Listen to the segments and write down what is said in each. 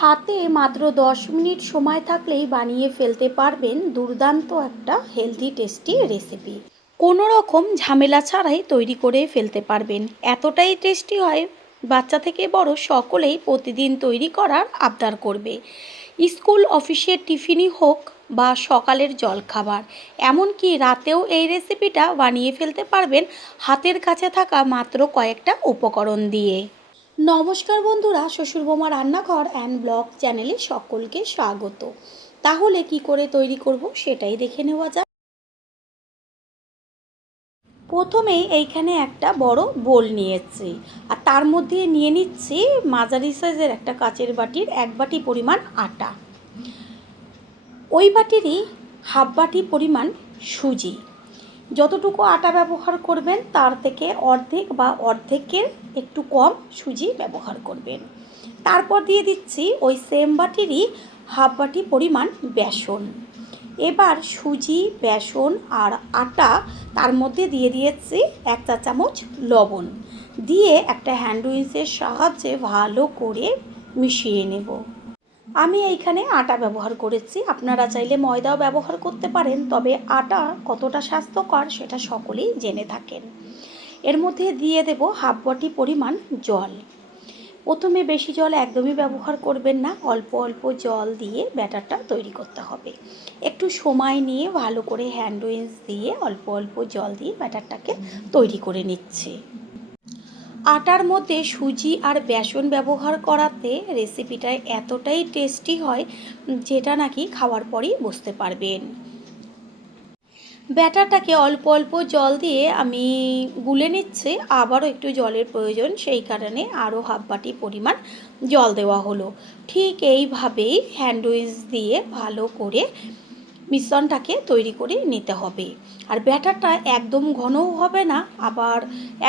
হাতে মাত্র 10 মিনিট সময় থাকলেই বানিয়ে ফেলতে পারবেন দুর্দান্ত একটা হেলদি টেস্টি রেসিপি। কোনো রকম ঝামেলা ছাড়াই তৈরি করে ফেলতে পারবেন। এতটাই টেস্টি হয়, বাচ্চা থেকে বড় সকলেই প্রতিদিন তৈরি করার আবদার করবে। স্কুল অফিসের টিফিনই হোক বা সকালের জলখাবার, এমনকি রাতেও এই রেসিপিটা বানিয়ে ফেলতে পারবেন হাতের কাছে থাকা মাত্র কয়েকটা উপকরণ দিয়ে। নমস্কার বন্ধুরা, শ্বশুর বোমা রান্নাঘর অ্যান্ড ব্লগ চ্যানেলে সকলকে স্বাগত। তাহলে কি করে তৈরি করব সেটাই দেখে নেওয়া যাক। প্রথমেই এইখানে একটা বড় বোল নিয়েছি, আর তার মধ্যে নিয়ে নিচ্ছি মাঝারি সাইজের একটা কাচের বাটির 1 বাটি পরিমাণ আটা। ওই বাটিরই হাফ বাটি পরিমাণ সুজি। যতটুকু আটা ব্যবহার করবেন তার থেকে অর্ধেক বা অর্ধেকের একটু কম সুজি ব্যবহার করবেন। তারপর দিয়ে দিচ্ছি ওই সেম বাটিরই হাফ বাটি পরিমাণ বেসন। এবার সুজি, বেসন আর আটা, তার মধ্যে দিয়ে দিয়েছি 1 চা চামচ লবণ, দিয়ে একটা হ্যান্ড উইচের সাহায্যে ভালো করে মিশিয়ে নেব। আমি এইখানে আটা ব্যবহার করেছি, আপনারা চাইলে ময়দাও ব্যবহার করতে পারেন, তবে আটা কতটা স্বাস্থ্যকর সেটা সকলেই জেনে থাকেন। এর মধ্যে দিয়ে দেব হাফ বাটি পরিমাণ জল। প্রথমে বেশি জল একদমই ব্যবহার করবেন না, অল্প অল্প জল দিয়ে ব্যাটারটা তৈরি করতে হবে। একটু সময় নিয়ে ভালো করে হ্যান্ড উইচ দিয়ে অল্প অল্প জল দিয়ে ব্যাটারটাকে তৈরি করে নিচ্ছি। আটার মধ্যে সুজি আর বেসন ব্যবহার করাতে রেসিপিটা এতটাই টেস্টি হয় যেটা নাকি খাওয়ার পরই বুঝতে পারবেন। ব্যাটারটাকে অল্প অল্প জল দিয়ে আমি গুলে নিচ্ছি, আবারও একটু জলের প্রয়োজন, সেই কারণে আরও হাফ বাটি পরিমাণ জল দেওয়া হলো। ঠিক এইভাবেই হ্যান্ড উইচ দিয়ে ভালো করে মিশ্রণটাকে তৈরি করে নিতে হবে। আর ব্যাটারটা একদম ঘনও হবে না, আবার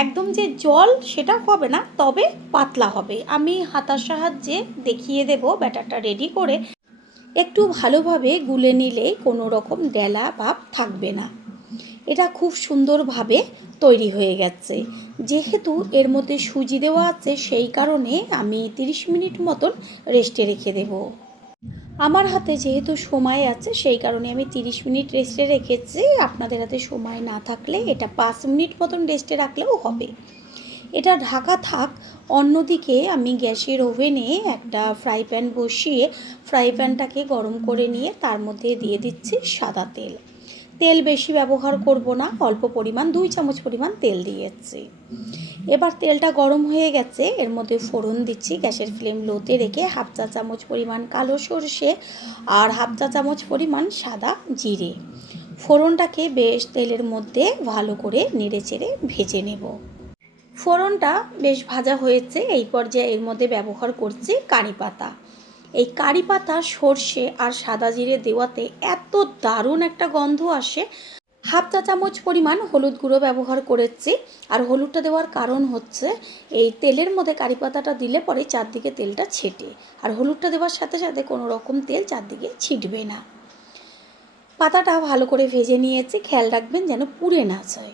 একদম যে জল সেটা হবে না, তবে পাতলা হবে। আমি হাতার সাহায্যে দেখিয়ে দেব ব্যাটারটা রেডি করে। একটু ভালোভাবে গুলে নিলে কোনো রকম ডেলা ভাব থাকবে না। এটা খুব সুন্দরভাবে তৈরি হয়ে গেছে। যেহেতু এর মধ্যে সুজি দেওয়া আছে সেই কারণে আমি 30 মিনিট মতন রেস্টে রেখে দেব। আমার হাতে যেহেতু সময় আছে সেই কারণে আমি 30 মিনিট রেস্টে রেখেছি। আপনাদের হাতে সময় না থাকলে এটা 5 মিনিট মতন রেস্টে রাখলেও হবে। এটা ঢাকা থাক। অন্যদিকে আমি গ্যাসের ওভেনে একটা ফ্রাই প্যান বসিয়ে ফ্রাই প্যানটাকে গরম করে নিয়ে তার মধ্যে দিয়ে দিচ্ছি সাদা তেল। তেল বেশি ব্যবহার করব না, অল্প পরিমাণ 2 চামচ পরিমাণ তেল দিয়েছি। এবার তেলটা গরম হয়ে গেছে, এর মধ্যে ফোড়ন দিচ্ছি। গ্যাসের ফ্লেম লোতে রেখে হাফ চা চামচ পরিমাণ কালো সরষে আর হাফ চা চামচ পরিমাণ সাদা জিরে। ফোড়নটাকে বেশ তেলের মধ্যে ভালো করে নেড়েচেড়ে ভেজে নেব। ফোড়নটা বেশ ভাজা হয়েছে, এই পর্যায়ে এর মধ্যে ব্যবহার করছি কারি পাতা। এই কারি পাতা, সর্ষে আর সাদা জিরে দেওয়াতে এত দারুণ একটা গন্ধ আসে। হাফ চা চামচ পরিমাণ হলুদ গুঁড়ো ব্যবহার করেছি। আর হলুদটা দেওয়ার কারণ হচ্ছে এই তেলের মধ্যে কারি পাতাটা দিলে পরে চারদিকে তেলটা ছেটে, আর হলুদটা দেওয়ার সাথে সাথে কোনো রকম তেল চারদিকে ছিটবে না। পাতাটা ভালো করে ভেজে নিয়েছি, খেয়াল রাখবেন যেন পুড়ে না যায়।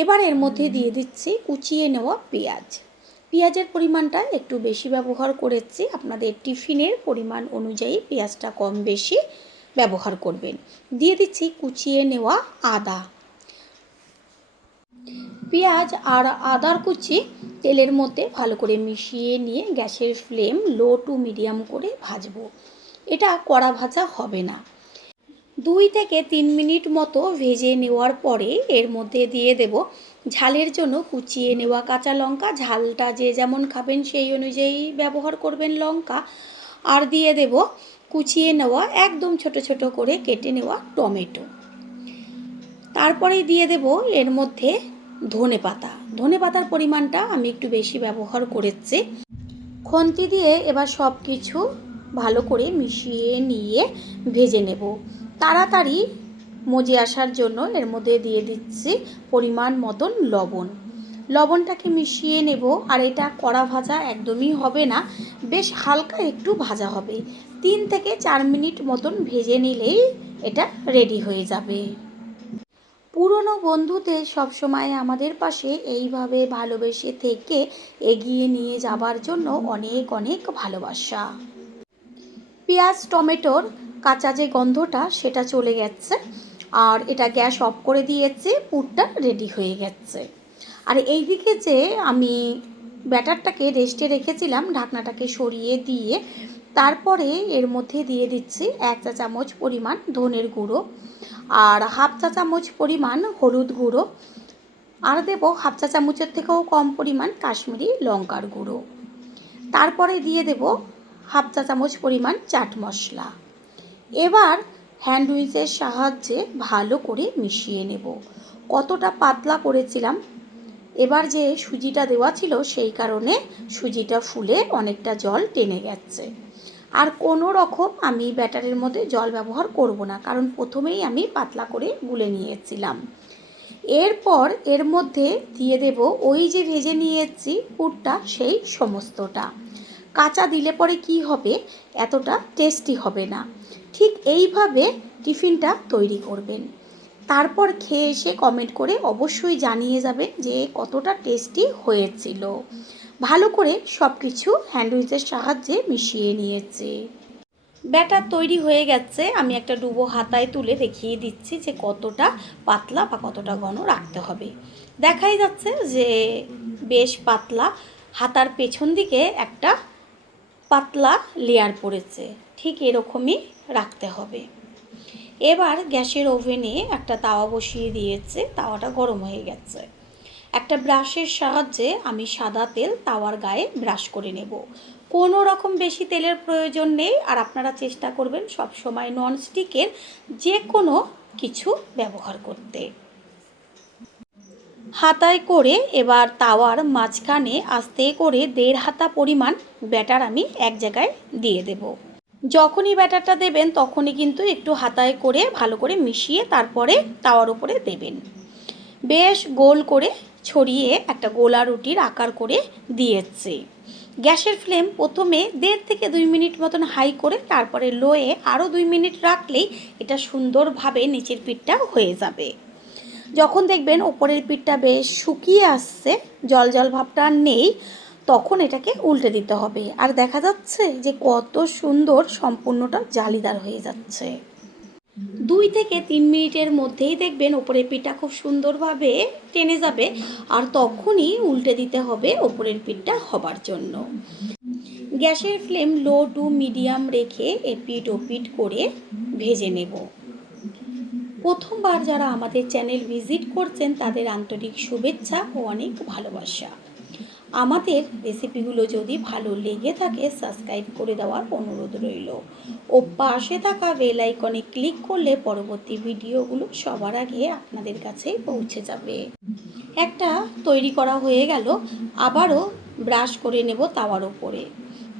এবার এর মধ্যে দিয়ে দিচ্ছি কুচিয়ে নেওয়া পেঁয়াজ। পেঁয়াজের পরিমাণটা একটু বেশি ব্যবহার করেছি, আপনাদের টিফিনের পরিমাণ অনুযায়ী পেঁয়াজটা কম বেশি ব্যবহার করবেন। দিয়ে দিচ্ছি কুচিয়ে নেওয়া আদা। পেঁয়াজ আর আদার কুচি তেলের মধ্যে ভালো করে মিশিয়ে নিয়ে গ্যাসের ফ্লেম লো টু মিডিয়াম করে ভাজবো। এটা কড়া ভাজা হবে না। 2 থেকে 3 মিনিট মতো ভেজে নেওয়ার পরে এর মধ্যে দিয়ে দেব ঝালের জন্য কুচিয়ে নেওয়া কাঁচা লঙ্কা। ঝালটা যে যেমন খাবেন সেই অনুযায়ী ব্যবহার করবেন লঙ্কা। আর দিয়ে দেব কুচিয়ে নেওয়া একদম ছোট ছোট করে কেটে নেওয়া টমেটো। তারপরেই দিয়ে দেব এর মধ্যে ধনে পাতা। ধনে পাতার পরিমাণটা আমি একটু বেশি ব্যবহার করেছি। খুন্তি দিয়ে এবার সব কিছু ভালো করে মিশিয়ে নিয়ে ভেজে নেব। তাড়াতাড়ি মজে আসার জন্য এর মধ্যে দিয়ে দিচ্ছি পরিমাণ মতন লবণ। লবণটাকে মিশিয়ে নেব। আর এটা কড়া ভাজা একদমই হবে না, বেশ হালকা একটু ভাজা হবে। 3 থেকে 4 মিনিট মতন ভেজে নিলেই এটা রেডি হয়ে যাবে। পুরনো বন্ধুদের সবসময় আমাদের পাশে এইভাবে ভালোবেসে থেকে এগিয়ে নিয়ে যাবার জন্য অনেক অনেক ভালোবাসা। পেঁয়াজ টমেটোর কাঁচা যে গন্ধটা সেটা চলে গেছে, আর এটা গ্যাস অফ করে দিয়েছি, পুরটা রেডি হয়ে গেছে। আর এইদিকে যে আমি ব্যাটারটাকে রেস্টে রেখেছিলাম, ঢাকনাটাকে সরিয়ে দিয়ে তারপরে এর মধ্যে দিয়ে দিচ্ছি 1 চা চামচ পরিমাণ ধনের গুঁড়ো, আর হাফ চা চামচ পরিমাণ হলুদ গুঁড়ো, আর দেবো হাফ চা চামচের থেকেও কম পরিমাণ কাশ্মীরি লঙ্কার গুঁড়ো। তারপরে দিয়ে দেব হাফ চা চামচ পরিমাণ চাট মশলা। এবার হ্যান্ড উইচের সাহায্যে ভালো করে মিশিয়ে নেব। কতটা পাতলা করেছিলাম, এবার যে সুজিটা দেওয়া ছিল সেই কারণে সুজিটা ফুলে অনেকটা জল টেনে গেছে। আর কোনো রকম আমি ব্যাটারের মধ্যে জল ব্যবহার করব না, কারণ প্রথমেই আমি পাতলা করে গুলে নিয়েছিলাম। এরপর এর মধ্যে দিয়ে দেব ওই যে ভেজে নিয়েছি পুরটা, সেই সমস্তটা। কাঁচা দিলে পরে কি হবে, এতটা টেস্টি হবে না। ঠিক এইভাবে টিফিনটা তৈরি করবেন। তারপর খেয়ে এসে কমেন্ট করে অবশ্যই জানিয়ে যাবেন যে কতটা টেস্টি হয়েছিল। ভালো করে সব কিছু হ্যান্ড উইচের সাহায্যে মিশিয়ে নিয়েছি। ব্যাটার তৈরি হয়ে গেছে। আমি একটা ডুবো হাতায় তুলে দেখিয়ে দিচ্ছি যে কতটা পাতলা বা কতটা ঘন রাখতে হবে। দেখাই যাচ্ছে যে বেশ পাতলা, হাতার পেছন দিকে একটা পাতলা লেয়ার পড়েছে, ঠিক এরকমই রাখতে হবে। এবার গ্যাসের ওভেনে একটা তাওয়া বসিয়ে দিয়েছে, তাওয়াটা গরম হয়ে গেছে। একটা ব্রাশের সাহায্যে আমি সাদা তেল তাওয়ার গায়ে ব্রাশ করে নেব। কোনো রকম বেশি তেলের প্রয়োজন নেই, আর আপনারা চেষ্টা করবেন সব সময় ননস্টিকের যে কোনো কিছু ব্যবহার করতে। হাতায় করে এবার তাওয়ার মাঝখানে আস্তে করে 1.5 হাতা পরিমাণ ব্যাটার আমি এক জায়গায় দিয়ে দেব। যখনই ব্যাটারটা দেবেন তখনই কিন্তু একটু হাতায় করে ভালো করে মিশিয়ে তারপরে তাওয়ার উপরে দেবেন। বেশ গোল করে ছড়িয়ে একটা গোলা রুটির আকার করে দিয়েছি। গ্যাসের ফ্লেম প্রথমে 1.5 থেকে 2 মিনিট মতন হাই করে তারপরে লোয়ে আরও 2 মিনিট রাখলেই এটা সুন্দরভাবে নিচের পিঠটা হয়ে যাবে। যখন দেখবেন ওপরের পিঠটা বেশ শুকিয়ে আসছে, জল জল ভাবটা নেই, তখন এটাকে উল্টে দিতে হবে। আর দেখা যাচ্ছে যে কত সুন্দর সম্পূর্ণটা জালিদার হয়ে যাচ্ছে। 2 থেকে 3 মিনিটের মধ্যেই দেখবেন ওপরের পিঠটা খুব সুন্দরভাবে টেনে যাবে, আর তখনই উল্টে দিতে হবে ওপরের পিঠটা হবার জন্য। গ্যাসের ফ্লেম লো টু মিডিয়াম রেখে এপিট ওপিট করে ভেজে নেব। প্রথমবার যারা আমাদের চ্যানেল ভিজিট করছেন তাদের আন্তরিক শুভেচ্ছা ও অনেক ভালোবাসা। আমাদের রেসিপিগুলো যদি ভালো লেগে থাকে সাবস্ক্রাইব করে দেওয়ার অনুরোধ রইল, ও পাশে থাকা বেল আইকনে ক্লিক করলে পরবর্তী ভিডিওগুলো সবার আগে আপনাদের কাছে পৌঁছে যাবে। একটা তৈরি করা হয়ে গেল, আবারও ব্রাশ করে নেব তাওয়ার উপরে।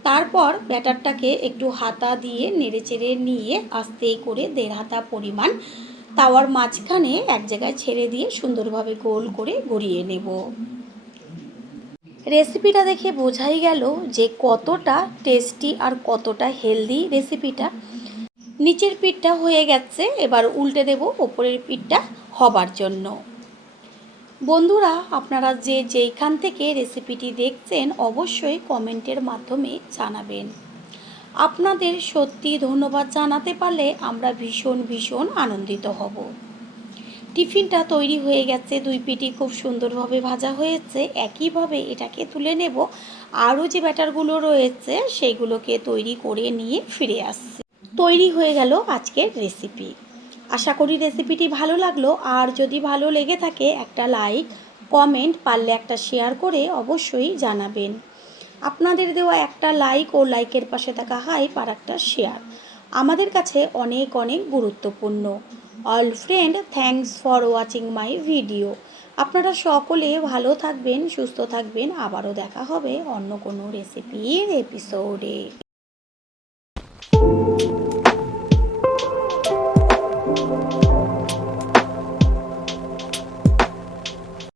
তারপর ব্যাটারটাকে একটু হাতা দিয়ে নেড়েচেড়ে নিয়ে আস্তে করে 1.5 হাতা পরিমাণ তাওয়ার মাঝখানে এক জায়গায় ছেড়ে দিয়ে সুন্দরভাবে গোল করে গড়িয়ে নেব। রেসিপিটা দেখে বোঝাই গেল যে কতটা টেস্টি আর কতটা হেলদি রেসিপিটা। নিচের পিঠটা হয়ে গেছে, এবার উল্টে দেব ওপরের পিঠটা হবার জন্য। বন্ধুরা, আপনারা যে যেইখান থেকে রেসিপিটি দেখছেন অবশ্যই কমেন্টের মাধ্যমে জানাবেন। আপনাদের সত্যি ধন্যবাদ জানাতে পারলে আমরা ভীষণ ভীষণ আনন্দিত হব। টিফিনটা তৈরি হয়ে গেছে, 2 পিঠই খুব সুন্দরভাবে ভাজা হয়েছে। একইভাবে এটাকে তুলে নেব, আরও যে ব্যাটারগুলো রয়েছে সেইগুলোকে তৈরি করে নিয়ে ফিরে আসছি। তৈরি হয়ে গেল আজকের রেসিপি। আশা করি রেসিপিটি ভালো লাগলো, আর যদি ভালো লেগে থাকে একটা লাইক, কমেন্ট, পারলে একটা শেয়ার করে অবশ্যই জানাবেন। আপনাদের দেওয়া একটা লাইক ও লাইকের পাশে থাকা হাইপ আর একটা শেয়ার আমাদের কাছে অনেক অনেক গুরুত্বপূর্ণ। All friend, thanks for watching my video. আপনারা সকলে ভালো থাকবেন, সুস্থ থাকবেন। আবারও দেখা হবে অন্য কোনো রেসিপির এপিসোডে।